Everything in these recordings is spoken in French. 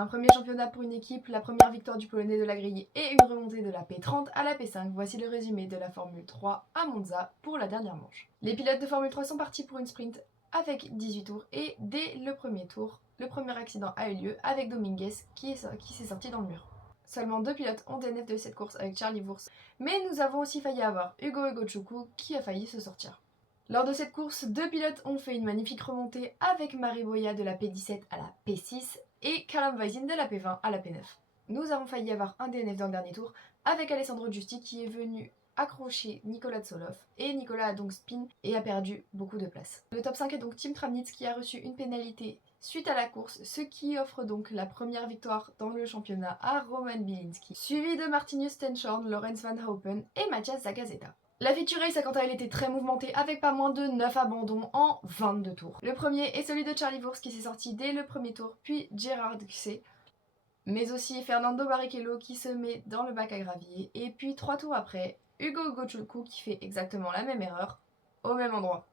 Un premier championnat pour une équipe, la première victoire du Polonais de la grille et une remontée de la P30 à la P5. Voici le résumé de la Formule 3 à Monza pour la dernière manche. Les pilotes de Formule 3 sont partis pour une sprint avec 18 tours et dès le premier tour, le premier accident a eu lieu avec Dominguez qui s'est sorti dans le mur. Seulement 2 pilotes ont DNF de cette course avec Charlie Wurz, mais nous avons aussi failli avoir Hugo Ogochukwu qui a failli se sortir. Lors de cette course, 2 pilotes ont fait une magnifique remontée avec Mariboya de la P17 à la P6 et Callum Weisin de la P20 à la P9. Nous avons failli avoir un DNF dans le dernier tour avec Alessandro Giusti qui est venu accrocher Nicolas Tsoloff et Nicolas a donc spin et a perdu beaucoup de place. Le top 5 est donc Tim Tramnitz qui a reçu une pénalité suite à la course, ce qui offre donc la première victoire dans le championnat à Roman Bilinski, suivi de Martinus Stenshorn, Lorenz Van Haupen et Matthias Zagazeta. La feature race a quant à elle été très mouvementée avec pas moins de 9 abandons en 22 tours. Le premier est celui de Charlie Wurz qui s'est sorti dès le premier tour, puis Gerard Xé, mais aussi Fernando Barrichello qui se met dans le bac à gravier, et puis 3 tours après, Hugo Ogochukwu qui fait exactement la même erreur au même endroit,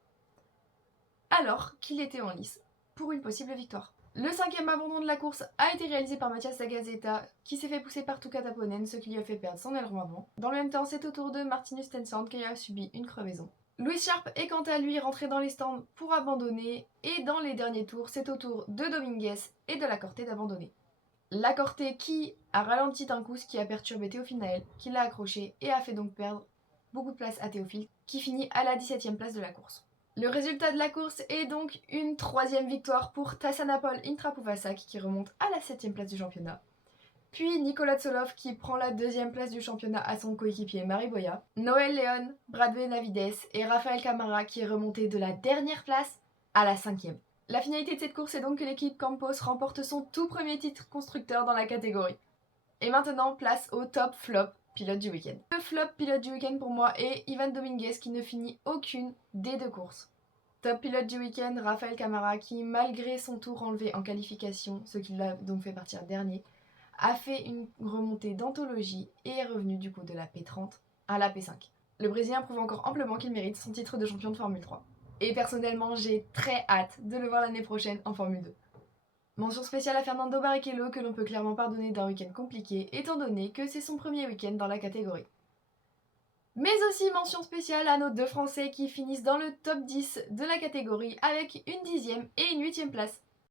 alors qu'il était en lice pour une possible victoire. Le 5e abandon de la course a été réalisé par Matthias Zagazeta qui s'est fait pousser par Tuka Taponen, ce qui lui a fait perdre son aileron avant. Dans le même temps, c'est au tour de Martinus Stenshorn qui a subi une crevaison. Louis Sharp est quant à lui rentré dans les stands pour abandonner et dans les derniers tours, c'est au tour de Dominguez et de la Corté d'abandonner. La Corté qui a ralenti d'un coup, ce qui a perturbé Théophile Nael, qui l'a accroché et a fait donc perdre beaucoup de place à Théophile, qui finit à la 17e place de la course. Le résultat de la course est donc une 3e victoire pour Tassanapol Intrapuvasak qui remonte à la 7e place du championnat. Puis Nicolas Tsoloff qui prend la 2e place du championnat à son coéquipier Mariboya. Noël Léon, Brad Benavides et Rafael Camara qui est remonté de la dernière place à la 5e. La finalité de cette course est donc que l'équipe Campos remporte son tout premier titre constructeur dans la catégorie. Et maintenant, place au top flop pilote du week-end. Le flop pilote du week-end pour moi est Ivan Dominguez qui ne finit aucune des 2 courses. Top pilote du week-end, Rafael Camara qui, malgré son tour enlevé en qualification, ce qui l'a donc fait partir dernier, a fait une remontée d'anthologie et est revenu du coup de la P30 à la P5. Le Brésilien prouve encore amplement qu'il mérite son titre de champion de Formule 3. Et personnellement, j'ai très hâte de le voir l'année prochaine en Formule 2. Mention spéciale à Fernando Barrichello que l'on peut clairement pardonner d'un week-end compliqué étant donné que c'est son premier week-end dans la catégorie. Mais aussi mention spéciale à nos 2 Français qui finissent dans le top 10 de la catégorie avec une 10e et une 8e place.